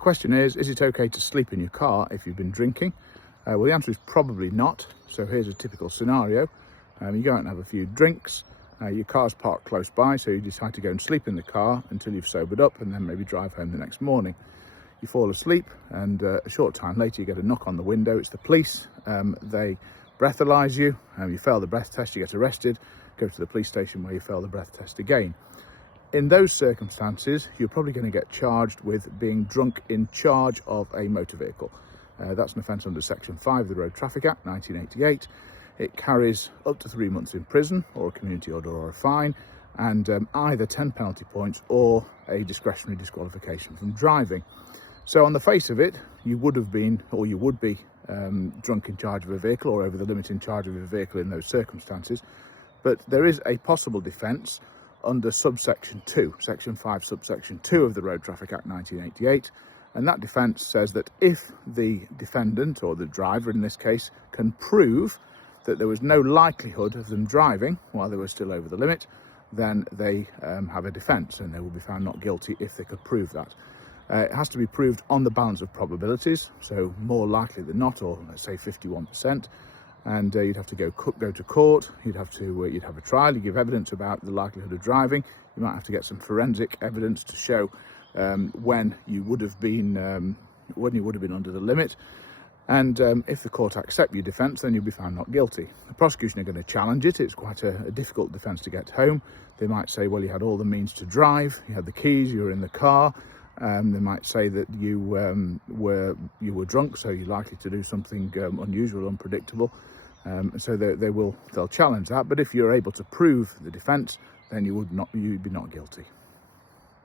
The question is it okay to sleep in your car if you've been drinking? Well, the answer is probably not. So here's a typical scenario. You go out and have a few drinks, your car's parked close by, so you decide to go and sleep in the car until you've sobered up and then maybe drive home the next morning. You fall asleep and a short time later you get a knock on the window. It's the police. They breathalyse you, you fail the breath test, you get arrested, go to the police station where you fail the breath test again. In those circumstances, you're probably going to get charged with being drunk in charge of a motor vehicle. That's an offence under Section 5 of the Road Traffic Act 1988. It carries up to 3 months in prison or a community order or a fine, and either 10 penalty points or a discretionary disqualification from driving. So on the face of it, you would have been, or you would be, drunk in charge of a vehicle or over the limit in charge of a vehicle in those circumstances. But there is a possible defence under subsection 2, section 5 subsection 2 of the Road Traffic Act 1988, and that defence says that if the defendant, or the driver in this case, can prove that there was no likelihood of them driving while they were still over the limit, then they have a defence and they will be found not guilty if they could prove that. It has to be proved on the balance of probabilities, so more likely than not, or let's say 51%. And you'd have to go to court. You'd have a trial. You give evidence about the likelihood of driving. You might have to get some forensic evidence to show when you would have been under the limit. And if the court accept your defence, then you'll be found not guilty. The prosecution are going to challenge it. It's quite a difficult defence to get home. They might say, well, you had all the means to drive. You had the keys. You were in the car. They might say that you were drunk, so you're likely to do something unusual, unpredictable. So they'll challenge that. But if you're able to prove the defence, then you'd be not guilty.